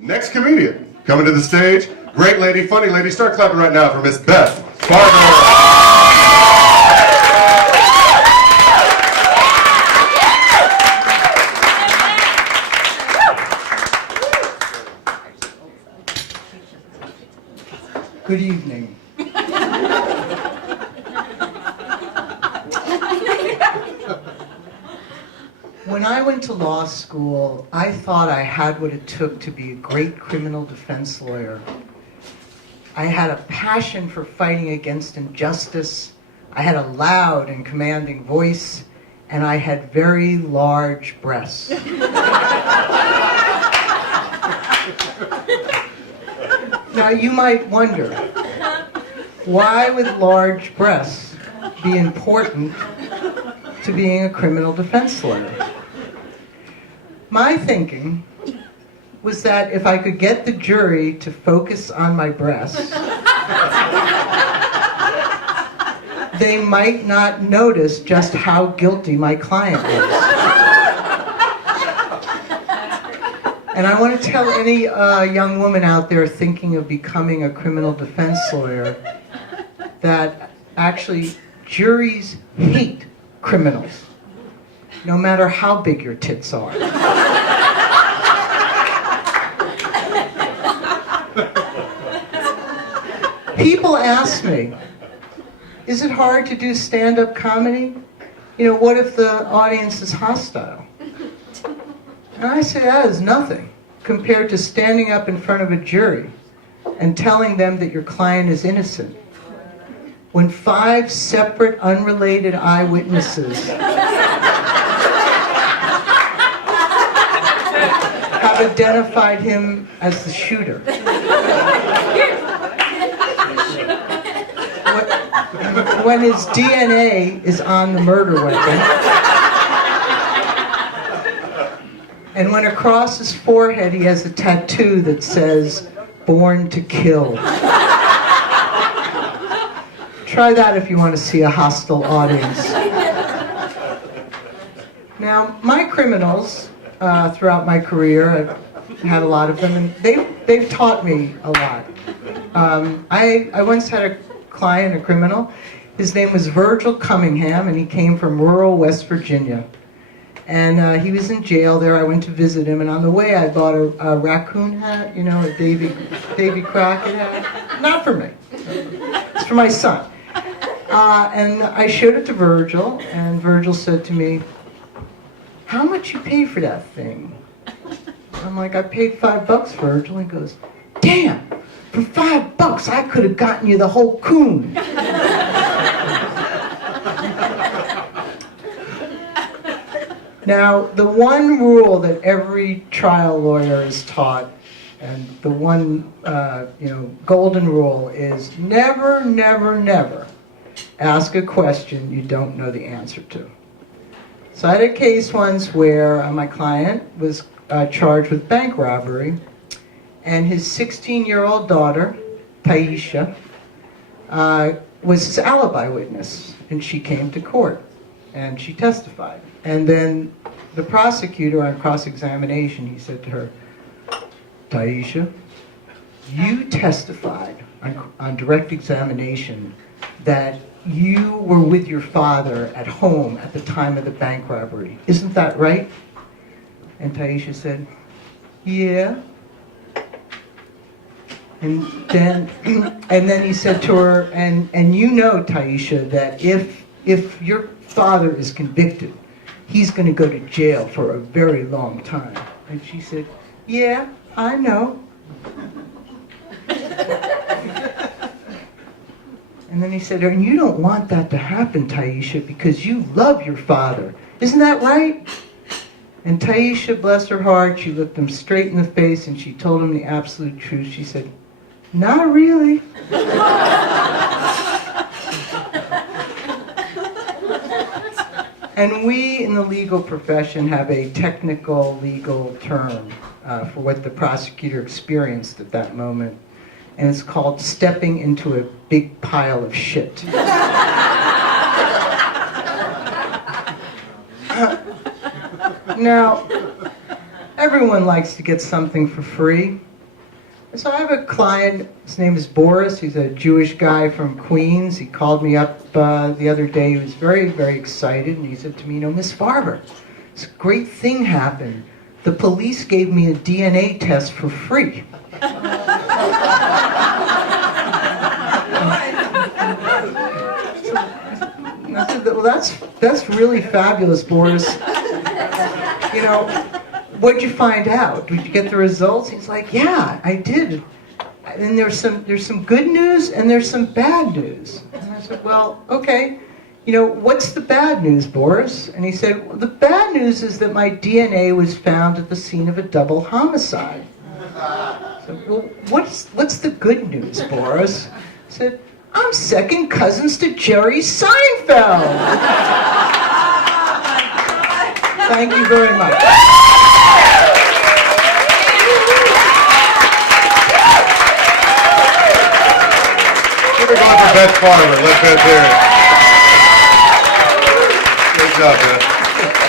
Next comedian coming to the stage. Great lady, funny lady. Start clapping right now for Miss Beth Farber. Good evening. When I went to law school, I thought I had what it took to be a great criminal defense lawyer. I had a passion for fighting against injustice. I had a loud and commanding voice, and I had very large breasts. Now you might wonder, why would large breasts be important to being a criminal defense lawyer? My thinking was that if I could get the jury to focus on my breasts, they might not notice just how guilty my client was. And I want to tell any young woman out there thinking of becoming a criminal defense lawyer that actually juries hate criminals, no matter how big your tits are. People ask me, is it hard to do stand-up comedy? You know, what if the audience is hostile? And I say that is nothing compared to standing up in front of a jury and telling them that your client is innocent, when 5 separate unrelated eyewitnesses have identified him as the shooter. When his DNA is on the murder weapon, and when across his forehead he has a tattoo that says, "Born to Kill." Try that if you want to see a hostile audience. Now, my criminals, throughout my career, I've had a lot of them, and they've taught me a lot. I once had a client, a criminal. His name was Virgil Cunningham, and he came from rural West Virginia. And he was in jail there. I went to visit him, and on the way I bought a raccoon hat, you know, a Davy Crockett hat. Not for me. It's for my son. And I showed it to Virgil, and Virgil said to me, "How much you pay for that thing?" I'm like, "I paid $5, Virgil." He goes, "Damn, for $5 I could have gotten you the whole coon." Now, the one rule that every trial lawyer is taught, and the one golden rule, is never, never, never ask a question you don't know the answer to. So I had a case once where my client was charged with bank robbery, and his 16-year-old daughter, Taisha, was his alibi witness, and she came to court, and she testified. And then the prosecutor, on cross-examination, he said to her, "Taisha, you testified on direct examination that you were with your father at home at the time of the bank robbery. Isn't that right?" And Taisha said, "Yeah." And then he said to her, and you know, Taisha, that if your father is convicted, he's going to go to jail for a very long time. And she said, "Yeah, I know." And then he said, "And you don't want that to happen, Taisha, because you love your father. Isn't that right?" And Taisha, bless her heart, she looked him straight in the face and she told him the absolute truth. She said, "Not really." And we in the legal profession have a technical legal term for what the prosecutor experienced at that moment. And it's called stepping into a big pile of shit. Now, everyone likes to get something for free. So I have a client, his name is Boris, he's a Jewish guy from Queens. He called me up the other day, he was very, very excited, and he said to me, you know, Miss Farber, this great thing happened. The police gave me a DNA test for free. I said, well, that's really fabulous, Boris. You know, what'd you find out? Did you get the results? He's like, yeah, I did. And there's some good news and there's some bad news. And I said, well, okay. You know, what's the bad news, Boris? And he said, well, the bad news is that my DNA was found at the scene of a double homicide. I said, well, what's the good news, Boris? I said, I'm second cousins to Jerry Seinfeld. Thank you very much. We're going for Beth Farber. Let Beth hear it. Good job, Beth.